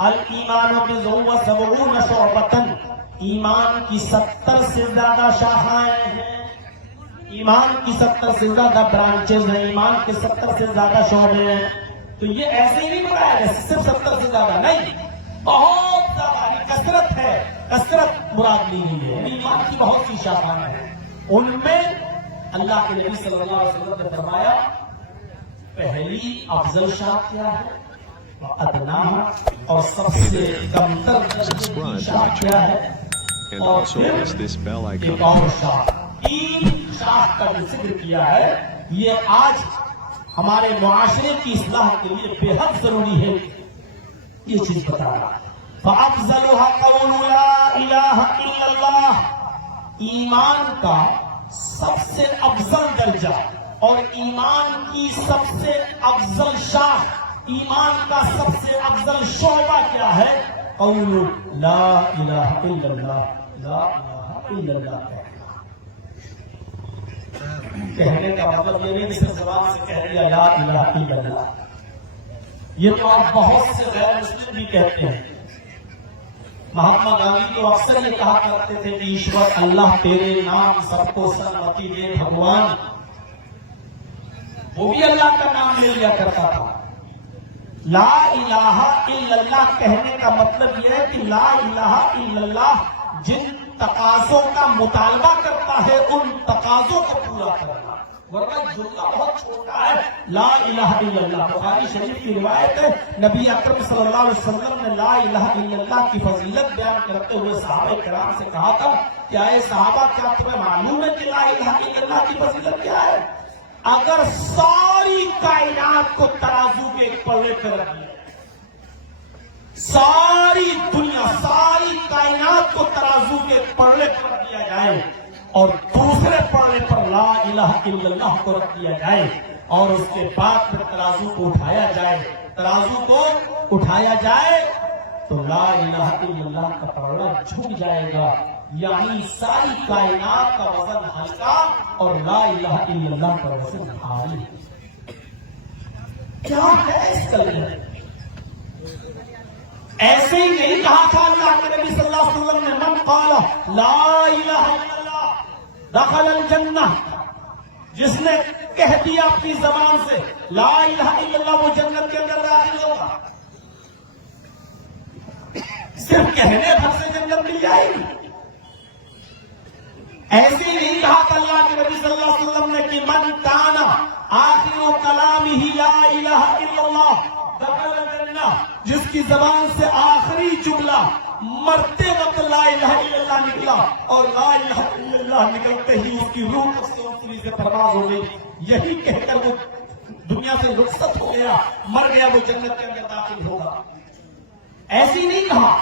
الایمان بضع و سبعون شعبۃ، ایمان کی 70 سے زیادہ شاخائیں ہیں، ایمان کی 70 سے زیادہ برانچز ہیں، ایمان کے 70 سے زیادہ شعبے ہیں. تو یہ ایسے ہی نہیں بتایا ہے صرف 70 سے زیادہ نہیں، بہت زیادہ کثرت ہے، کثرت مراد لی گئی ہے. ایمان کی بہت سی شاخائیں ہیں، ان میں اللہ کے نبی صلی اللہ علیہ وسلم نے فرمایا پہلی افضل شاخ کیا ہے، ادنا، اور سب سے کمتر شاخ کیا ہے، اور پھر ایک اور شاخ. 3 شاخ کا جو ذکر کیا ہے یہ آج ہمارے معاشرے کی اصلاح کے لیے بے حد ضروری ہے. یہ چیز بتا رہا ہے فَأَفْضَلُهَا قَوْلُ لَا إِلَٰهَ إِلَّا اللَّهُ، ایمان کا سب سے افضل درجہ اور ایمان کی سب سے افضل شاخ، ایمان کا سب سے افضل شعبہ کیا ہے، قول لا الہ الا اللہ، لا الہ الا اللہ. کہنے کا مطلب یہ نہیں صرف زبان سے کہہ دیا لا الہ الا اللہ، یہ تو آپ بہت سے غیر مسلم بھی کہتے ہیں. مہاتما گاندھی تو اکثر یہ کہا کرتے تھے کہ ایشور اللہ تیرے نام سب کو سلامتی دے بھگوان، وہ بھی اللہ کا نام لے لیا کرتا تھا. لا الہ الا اللہ کہنے کا مطلب یہ ہے کہ لا الہ الا اللہ جن تقاضوں کا مطالبہ کرتا ہے ان تقاضوں کو پورا کرنا، ورنہ جملہ بہت چھوٹا ہے. لا الہ الا اللہ بخاری شریف کی روایت ہے، نبی اکرم صلی اللہ علیہ وسلم نے لا الہ الا اللہ کی فضیلت بیان کرتے ہوئے صحابہ کرام سے کہا تھا کیا اے صحابہ کیا تمہیں معلوم ہے کہ لا الہ الا اللہ کی فضیلت کیا ہے؟ اگر ساری کائنات کو ترازو کے ایک پلڑے پر رکھ لیا، ساری دنیا ساری کائنات کو ترازو کے پلڑے پر رکھ دیا جائے اور دوسرے پلڑے پر لا الہ الا اللہ کو رکھ دیا جائے اور اس کے بعد پھر ترازو کو اٹھایا جائے، ترازو کو اٹھایا جائے تو لا الہ الا اللہ کا پلڑا جھک جائے گا، یعنی ساری کائنات کا وزن ہلکا اور لا الہ الا اللہ کا وزن بھاری. کیا ہے اس کلمے؟ ایسے ہی نہیں کہا تھا اللہ کے نبی صلی اللہ علیہ وسلم نے من قال لا الہ الا اللہ دخل الجنہ، جس نے کہہ دیا اپنی زبان سے لا الہ الا اللہ وہ جنت کے اندر داخل ہوگا. صرف کہنے بھر سے جنت مل جائے گی. ایسے ہی نہیں کہا کہ اللہ کے نبی صلی اللہ علیہ وسلم نے کہ من کان آخر کلامہ لا الہ الا اللہ دخل الجنہ، جس کی زبان سے آخری جملہ مرتے وقت لا الہ الا اللہ نکلا اور لا الہ الا اللہ نکلتے ہی اس کی روح سے پرواز ہو گئی، یہی کہہ کر وہ دنیا سے رخصت ہو گیا، مر گیا، وہ جنت کے اندر داخل ہوگا. ایسی نہیں کہا.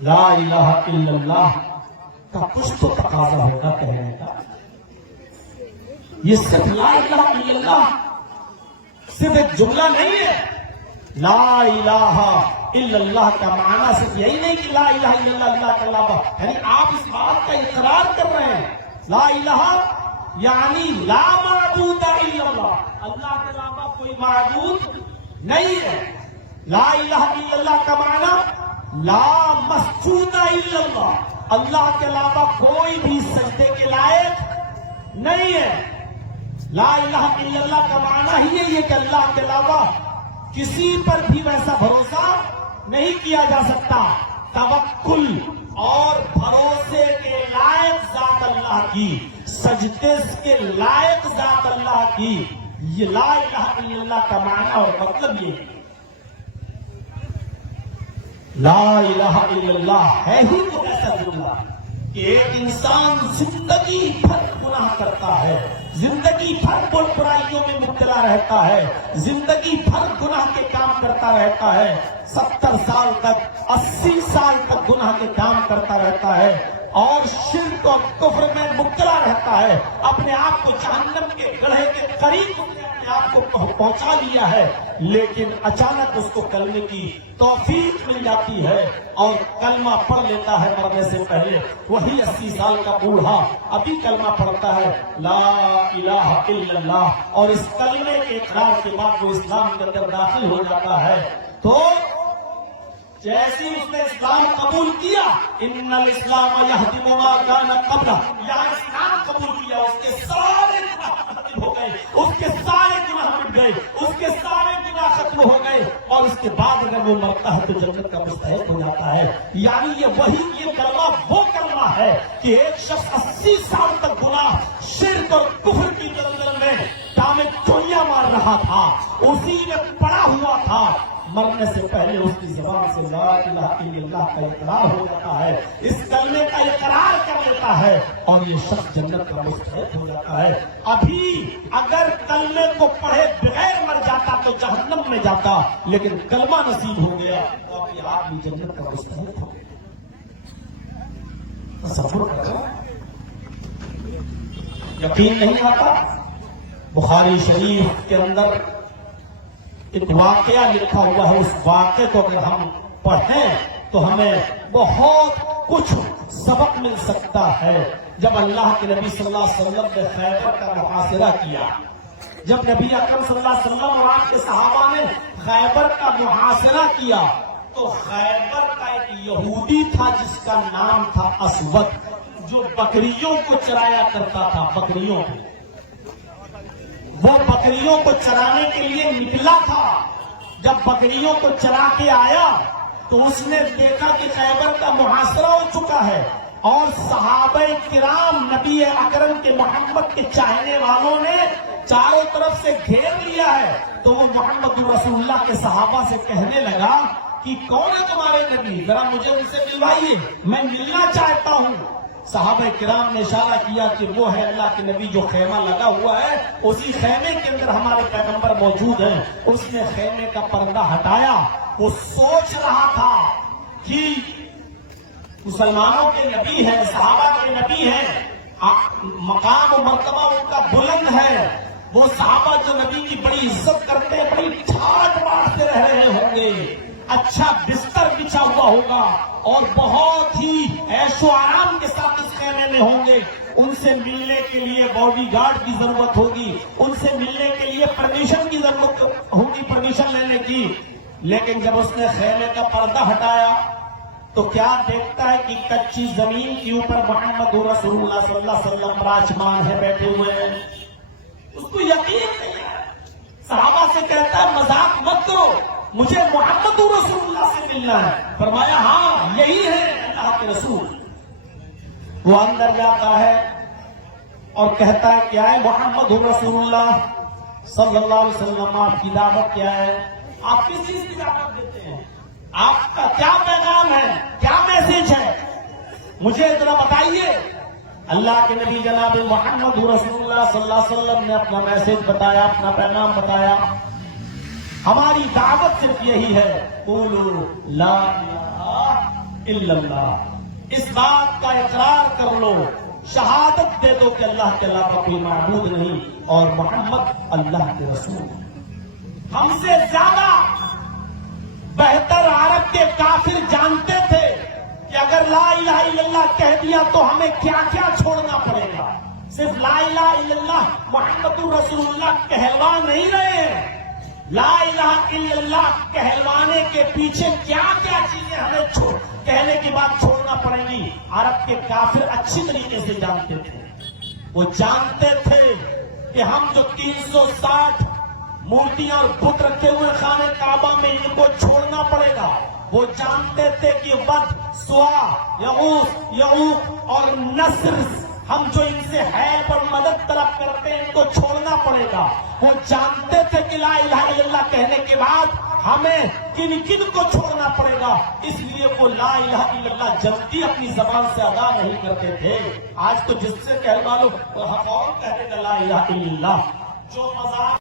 لا الہ الا اللہ کا کچھ تو تقاضا ہوگا کہنے کا. یہ صرف لا الہ الا اللہ صرف ایک جملہ نہیں ہے. لا الہ الا اللہ کا معنی صرف یہی نہیں کہ لا الہ الا اللہ اللہ کے علاوہ، یعنی آپ اس بات کا اقرار کر رہے ہیں لا الہ یعنی لا معبود الا اللہ، اللہ کے علاوہ کوئی معبود نہیں ہے. لا الہ الا اللہ کا معنی لا مسجود الا اللہ، اللہ کے علاوہ کوئی بھی سجدے کے لائق نہیں ہے. لا الہ الا اللہ کا معنی ہی یہ کہ اللہ کے علاوہ کسی پر بھی ویسا بھروسہ نہیں کیا جا سکتا. توکل اور بھروسے کے لائق ذات اللہ کی، سجدے کے لائق ذات اللہ کی، یہ لا الہ الا اللہ کا معنی اور مطلب یہ ہے. لا الہ الا اللہ ہے ہی تو ایسا جملہ کہ ایک انسان زندگی بھر گناہ کرتا ہے، زندگی بھر برائیوں میں مبتلا رہتا ہے، زندگی بھر گناہ کے کام کرتا رہتا ہے، 70 سال تک 80 سال تک گناہ کے کام کرتا رہتا ہے اور شرک اور کفر میں مبتلا رہتا ہے، اپنے آپ کو جہنم کے گڑھے کے قریب اپنے آپ کو پہنچا لیا ہے، لیکن اچانک اس کو کلمے کی توفیق مل جاتی ہے اور کلمہ پڑھ لیتا ہے. مرنے سے پہلے وہی 80 سال کا بوڑھا ابھی کلمہ پڑھتا ہے لا الہ الا اللہ، اور اس کلمے کے اقرار کے بعد وہ اسلام کے اندر داخل ہو جاتا ہے. تو جیسے اس نے اسلام قبول کیا، ان الاسلام یہدم ما کان قبلہ، یا اسلام قبول کیا، اس کے سارے گناہ ختم ہو گئے، اس کے سارے گناہ مٹ گئے، اس کے سارے گناہ ختم ہو گئے، اور اس کے بعد اگر وہ مرتا ہے تو جنت کا مستحق ہو جاتا ہے۔ یعنی یہ کلمہ وہ کلمہ ہے کہ ایک شخص 80 سال تک گناہ، شرک اور کفر کی دلدل میں ٹامے چولیاں مار رہا تھا، اسی میں پڑا ہوا تھا، مرنے سے پہلے اس کی زبان سے لا الہ الا اللہ کا اقرار ہو جاتا ہے، اس کلمے کا اقرار کر لیتا ہے، اور یہ شخص جنت کا مستحق ہو جاتا ہے۔ ابھی اگر کلمے کو پڑھے بغیر مر جاتا تو جہنم میں جاتا، لیکن کلمہ نصیب ہو گیا تو اب یہ آدمی جنت کا مستحق ہو گیا۔ تصور کرو، یقین نہیں آتا؟ بخاری شریف کے اندر ایک واقعہ لکھا ہوا ہے، اس واقعے کو اگر ہم پڑھیں تو ہمیں بہت کچھ سبق مل سکتا ہے۔ جب اللہ کے نبی صلی اللہ علیہ وسلم نے خیبر کا محاصرہ کیا، جب نبی اکرم صلی اللہ علیہ وسلم اور آپ کے صحابہ نے خیبر کا محاصرہ کیا تو خیبر کا ایک یہودی تھا جس کا نام تھا اسود، جو بکریوں کو چرایا کرتا تھا، بکریوں کو، وہ بکریوں کو چرانے کے لیے نکلا تھا۔ جب بکریوں کو چرا کے آیا تو اس نے دیکھا کہ خیبر کا محاصرہ ہو چکا ہے، اور صحابہ کرام نبی اکرم کے محمد کے چاہنے والوں نے چاروں طرف سے گھیر لیا ہے۔ تو وہ محمد رسول اللہ کے صحابہ سے کہنے لگا کہ کون ہے تمہارے نبی، ذرا مجھے ان سے ملوائیے، میں ملنا چاہتا ہوں۔ صحابہ کرام نے اشارہ کیا کہ وہ ہے اللہ کے نبی جو خیمہ لگا ہوا ہے، اسی خیمے کے اندر ہمارے پیغمبر موجود ہیں۔ اس نے خیمے کا پردہ ہٹایا، وہ سوچ رہا تھا کہ مسلمانوں کے نبی ہیں، صحابہ کے نبی ہیں، مقام و مرتبہ ان کا بلند ہے، وہ صحابہ جو نبی کی بڑی عزت کرتے ہیں، بڑی ٹھاٹ باٹ سے رہ رہے ہوں گے، اچھا بستر بچھا ہوا ہوگا اور بہت ہی عیش و آرام کے ساتھ اس خیمے میں ہوں گے۔ ان سے ملنے کے لیے باڈی گارڈ کی ضرورت ہوگی، ان سے ملنے کے لیے پرمیشن کی ضرورت ہوگی، پرمیشن لینے کی۔ لیکن جب اس نے خیمے کا پردہ ہٹایا تو کیا دیکھتا ہے کہ کچی زمین کے اوپر محمد رسول اللہ صلی اللہ علیہ وسلم راجمان ہے، بیٹھے ہوئے ہیں۔ اس کو یقین نہیں ہے، صحابہ سے کہتا ہے مذاق مت کرو، مجھے محمد رسول اللہ سے ملنا ہے۔ فرمایا ہاں یہی ہے اللہ کے رسول۔ وہ اندر جاتا ہے اور کہتا ہے کیا ہے محمد رسول اللہ صلی اللہ علیہ وسلم، آپ کی دعوت کیا ہے؟ آپ کس چیز کی دعوت دیتے ہیں؟ آپ کا کیا پیغام ہے، کیا میسج ہے؟ مجھے ذرا بتائیے۔ اللہ کے نبی جناب محمد رسول اللہ صلی اللہ علیہ وسلم نے اپنا میسج بتایا، اپنا پیغام بتایا۔ ہماری دعوت صرف یہی ہے، قولوا لا الہ الا اللہ، اس بات کا اقرار کر لو، شہادت دے دو کہ اللہ کے علاوہ کوئی معبود نہیں اور محمد اللہ کے رسول۔ ہم سے زیادہ بہتر عرب کے کافر جانتے تھے کہ اگر لا الہ الا اللہ کہہ دیا تو ہمیں کیا کیا چھوڑنا پڑے گا۔ صرف لا الہ الا اللہ محمد رسول اللہ کہلوا نہیں رہے ہیں، لا الہ الا اللہ کہلوانے کے پیچھے کیا کیا چیزیں ہمیں کہنے کے بعد چھوڑنا پڑیں گی۔ عرب کے کافر اچھی طریقے سے جانتے تھے، وہ جانتے تھے کہ ہم جو 360 مورتیاں اور بت رکھے ہوئے خانہ کعبہ میں ان کو چھوڑنا پڑے گا۔ وہ جانتے تھے کہ ود، سوا، یغوث، یعوق اور نصر، ہم جو ان سے حیب اور مدد طلب کرتے ہیں ان کو چھوڑنا پڑے گا۔ وہ جانتے تھے کہ لا الہ الا اللہ کہنے کے بعد ہمیں کن کن کو چھوڑنا پڑے گا، اس لیے وہ لا الہ الا اللہ جلدی اپنی زبان سے ادا نہیں کرتے تھے۔ آج تو جس سے کہلوا لو وہ کون کہے گا لا الہ الا اللہ، جو مذاق